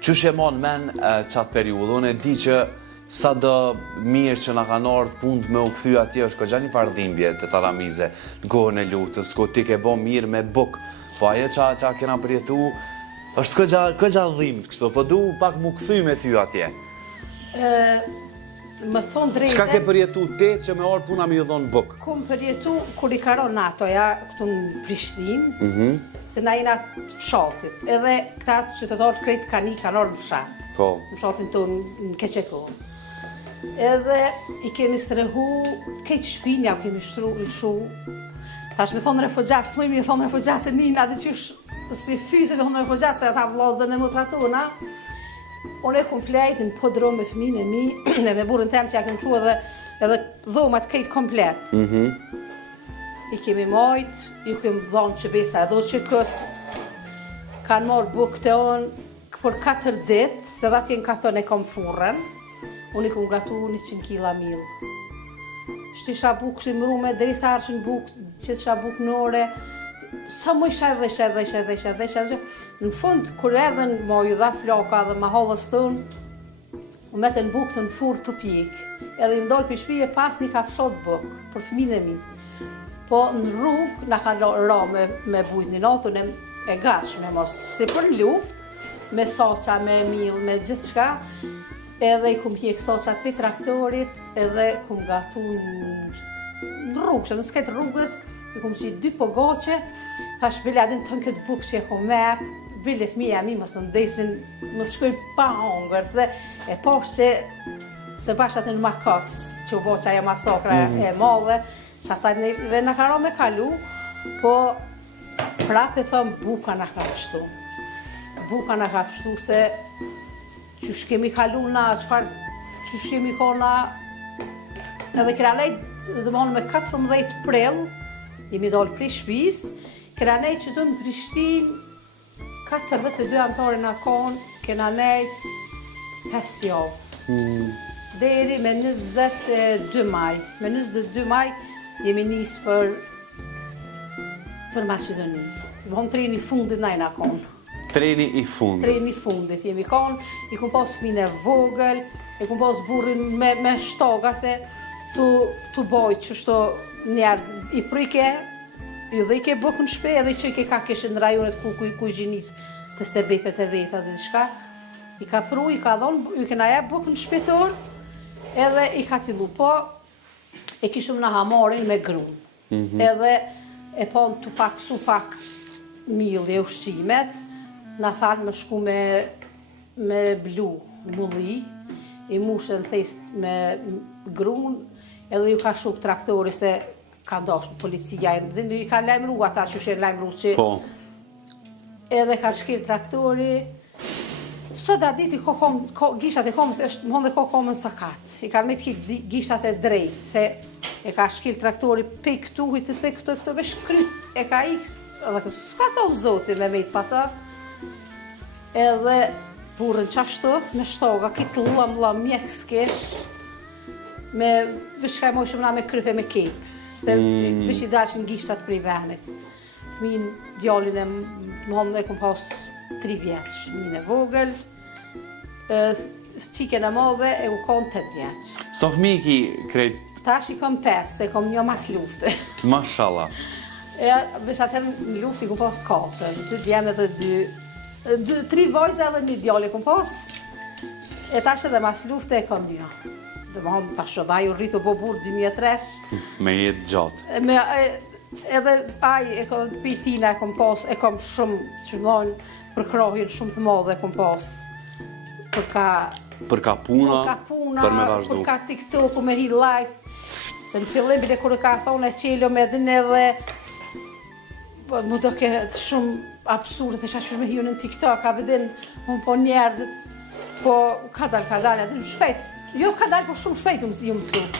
Qysh e mon men qatë periudhë, unë e di që sa do mirë që na kanë ardhur punë me u kthy atje është këgja një fardhimbje të taramize në kohën e lutës, ku ti ke bo mirë me buk, po ajo që kena përjetu është këgja dhimbët kështu, po du pak mu kthy me ty atje. Më thonë drejtë... Qka ke përjetu te që me orë puna mi ju dhonë buk? Kom përjetu kur i karon NATO-ja këtu në Prishtinë, se na jena fshatit. Edhe këta qytetarë krejt kanë orë në fshat. Po. Në fshatin tonë në Keqeko. Edhe i kemi strehu, kejtë shpinja kemi lëshu. Tash me thonë refugjas, s'moj mi thonë refugjas e nina, dhe qysh si fyse me thonë refugjas, se ata vlozën e më tratuna. Unë e kom flejt në podrom me fëmin e mi, dhe me burën tem që ja këmë qua edhe dhomat kejtë komplet. I kemi majt, i kemi dhonë që besa edhe që kësë kanë morë buk të onë për 4 dit, se dhe atje në katon e kom furën, unë i kom gatu 100 kila milë. Shtisha buk, shimru me dheri sa arshin buk, që tisha buk në ore, sa më isha dhe. Në fund, kur edhen ma ju dha floka dhe ma hollës tënë, u metën buk të në furë të pjek. Edhe i mdollë për shpije pas një ka fshot buk, për fëmine mi. Po në rrugë, na ka ra me bujt një natën e gatshme, mos si për luft, me soqa, me mil, me gjithë shka, edhe i kum hjek soqat për traktorit, edhe kum gatu në rrugë, që në s'ket rrugës, i kum qitë 2 pogace, thash bile adin të në këtë bukë që e kum mep, bile fëmija mi mos të ndesin, mos shkoj pa hongër, se e poshtë që se bashkët në makaks, që u bo që ajo masakra e madhe, që asaj dhe në karo me kalu, po prap e thëmë buka në ka pështu. Buka në ka pështu se që shkemi kalu na, që shkemi kona, edhe kera lejt, dhe më me 14 prill, jemi dollë pri shpis, kera lejt që të në Prishtinë, 42 antore në konë, kena lejt 5 javë. Deri me 22 maj. Me 22 maj jemi nisë për Macedoni. Më hom treni fundit najna konë. Treni i fundit? Treni i fundit jemi konë, i kum pas fëmine vogël, i kum pas burrin me shtoga se tu bojt që shto njerëz i prike, ju dhe i ke bukë në shpe edhe që i ke ka keshë në rajonet ku gjinis të sebepet e veta dhe shka. I ka pru, i ka dhonë, ju kena jep bukë në shpetor, edhe i ka fillu, po e kishëm në hamarin me grunë. Edhe e po në të paksu pak milë e ushqimet, në thanë më shku me blu, mulli, i mushën thest me grunë, edhe ju ka shuk traktori se ka ndoshë policia, dhe i ka lajmru ata që shenë lajmru që... Edhe ka shkil traktori, sot a dit i gishat e komës, është më dhe komën sakat. I ka me të gishat e drejt, se e ka shkil traktori pe këtu, pe këtu, vesh kryt, e ka x, edhe s'ka thonë zotin me mejtë pa të, edhe burën qashtu, me shtoga, kitë lëmla mjek s'kesh, me vesh ka e mojshëm na me krype me kejp, se vesh i dashin gishtat për i venit. Fëmin djallin e më e kom pas 3 vjeç, fëmin e vogël, qiken e madhe e u kom 8 vjeç. So fëmi ki krejt? Tash i kom 5, se kom një mas lufte. Mashallah. Vesh atër në luft i kom pas 4, 2 djemë edhe 3 vajza edhe 1 djallin kom pas, e tash edhe mas lufte e kom një. Dhe më hom tash edhe ju rritu bo burë 2003. Me jetë gjatë. Edhe aj e kom pejtina e kom pas, e kom shumë që nënë për krohin shumë të madhe e kom pas. Për ka puna, për me vazhdu. Për ka TikTok, me hi like. Se në fillim bile kërë ka thonë e qeljo me dhe neve, mu do ke shumë absurd, e shashur me hi në TikTok, ka vedin unë po njerëzit, po ka dalë, adin shpejt. Jo ka dalë, po shumë shpejt ju mësu.